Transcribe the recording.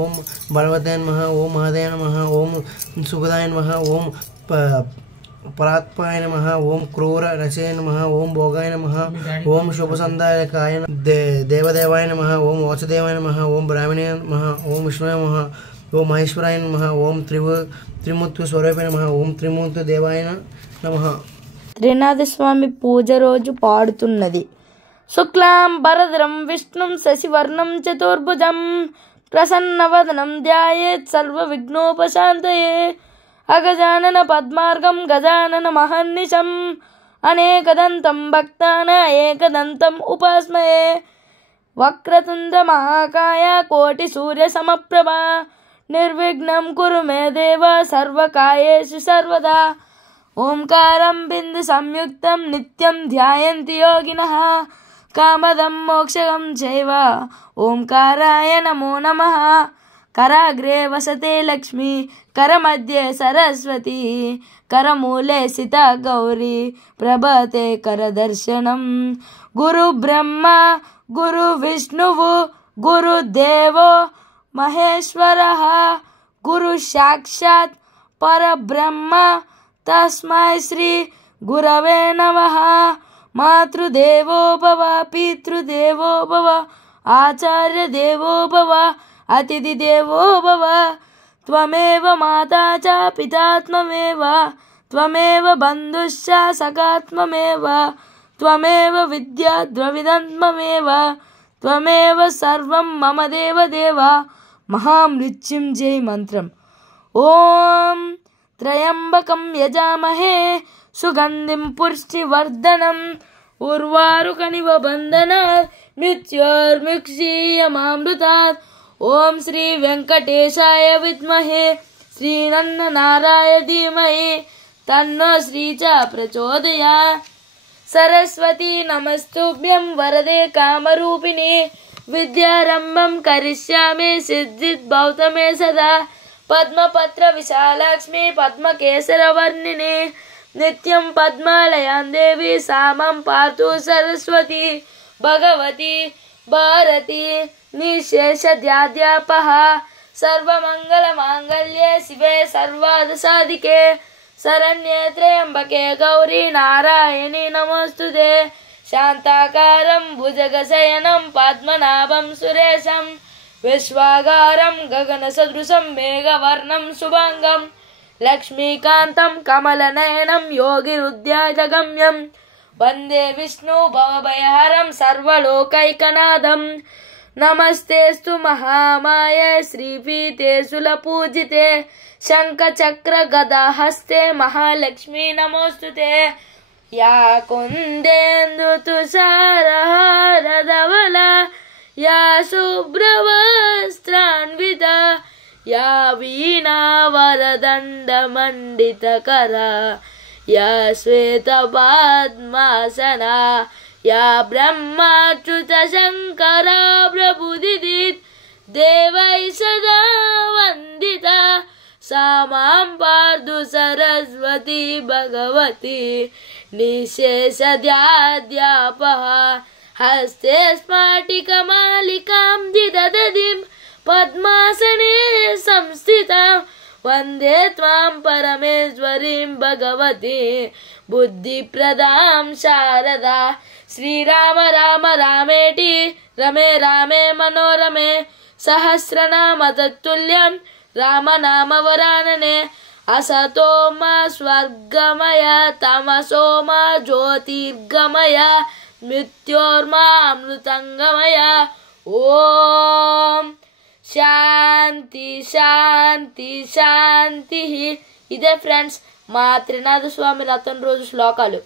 ఓం బలవతే నమః, ఓం మహదే నమః, ఓం సుఖదాయ నమః, ఓం పరాత్పాయ నమః, ఓం క్రూర రసే నమః, ఓం భోగాయ నమః, ఓం శుభసందాయకాయ దేవదేవాయ నమః, ఓం వాసుదేవాయ నమః, ఓం బ్రాహ్మణాయ నమః, ఓం విష్ణువే నమః, ఓం మహేశ్వరాయ నమః, ఓం త్రిమూర్తి స్వరూపాయ నమః, ఓం త్రిమూర్తి దేవాయ నమః. త్రినాథ స్వామి పూజ రోజు పాడుతున్నది. శుక్లాం భరద్రం విష్ణుం శశివర్ణం చతుర్భుజం ప్రసన్నవదనం ధ్యాయేత్ సర్వవిఘ్నోపశాంతయే అగజానన పద్మార్గం గజానన మహర్నిశం అనేకదంతం భక్తాన ఏకదంతం ఉపాస్మయే వక్రతుండ మహాకాయ కోటి సూర్య సమప్రభ నిర్విఘ్నం కురు మే దేవ సర్వకాయేషు సర్వదా ఓంకారం బిందు సంయుక్తం నిత్యం ధ్యాయంతి యోగినః కామదం మోక్షగం చైవ ఓంకారాయ నమో నమః. కరాగ్రే వసతే లక్ష్మి కరమధ్యే సరస్వతి కరమూలే సిత గౌరీ ప్రభతే కరదర్శనం గురు బ్రహ్మ గురు విష్ణువు గురుదేవో మహేశ్వరః గురు సాక్షాత్ పరబ్రహ్మ తస్మై శ్రీ గురవే నమః. మాతృదేవో భవ పితృదేవో భవ ఆచార్య దేవో భవ అతిథి దేవో భవ త్వమేవ మాతా చ పితా త్వమేవ బంధుశ్చ సఖా త్వమేవ విద్యా ద్రవిడం త్వమేవ సర్వం మమ దేవ మహామృత్యుంజయ మంత్రం. ఓం త్రయంబకం యజామహే సుగంధిం పుష్టివర్ధనం ఉర్వారుకనివ బంధనాత్ మృత్యోర్ముక్షీయమామృతాత్. ఓం శ్రీ వెంకటేశాయ విద్మహే శ్రీనన్ననారాయ ధీమహి తన్నో శ్రీ చ ప్రచోదయాత్. సరస్వతీ నమస్తుభ్యం వరదే కామరూపిణి విద్యారంభం కరిష్యామి సిద్ధిర్భవతు మే సదా. పద్మపత్ర విశాలాక్ష్మి పద్మకేసరవర్ణిని నిత్యం పద్మాలయాం దేవి సామం పాతు సరస్వతి భగవతి భారతి నిశేషధ్యాధ్యాపః సర్వమంగళమాంగళ్యే శివే సర్వార్థసాధికే శరణ్యే త్రయంబకే గౌరీ నారాయణి నమోస్తుతే. శాంతాకారం భుజగశయనం పద్మనాభం సురేశం విశ్వాగారం గగన సదృశం మేఘవర్ణం శుభాంగం లక్ష్మీకాంతం కమలనయనం యోగిరుద్యాజగమ్యం వందే విష్ణు భవభయహరం సర్వలోకైకనాథం. నమస్తేస్తు మహామాయ శ్రీపీతే శూలపూజితే శంఖచక్ర గదాహస్తే మహాలక్ష్మీ నమోస్తుతే. యా కుందేందు తుషారహారధవళా యా శుభ్రవస్త్రాన్వితా యా వీణావరదండమండితకరా యా శ్వేతపద్మాసనా యా బ్రహ్మాచ్యుత శంకరా ప్రభుదిదిత్ దేవై సదా వందితా సా మాం పార్దు సరస్వతి భగవతి నిశేషధ్యాధ్యాపః హస్తే స్ఫాటికమాలికాం దిదదధిం పద్మాసనే సంస్థితాం వందే త్వాం పరమేశ్వరీం భగవతి బుద్ధిప్రదాం శారదా. శ్రీరామ రామ రామేటి రమే రామే మనోరమే సహస్రనామ తత్తుల్యం రామనామవరాననే. అసతో మా స్వర్గమయ తమసో మా జ్యోతిర్గమయ మృత్యోర్మా అమృతంగమయ. ఓం శాంతి శాంతి శాంతి. ఇదే ఫ్రెండ్స్ మా త్రినాథ స్వామి రథం రోజు శ్లోకాలు.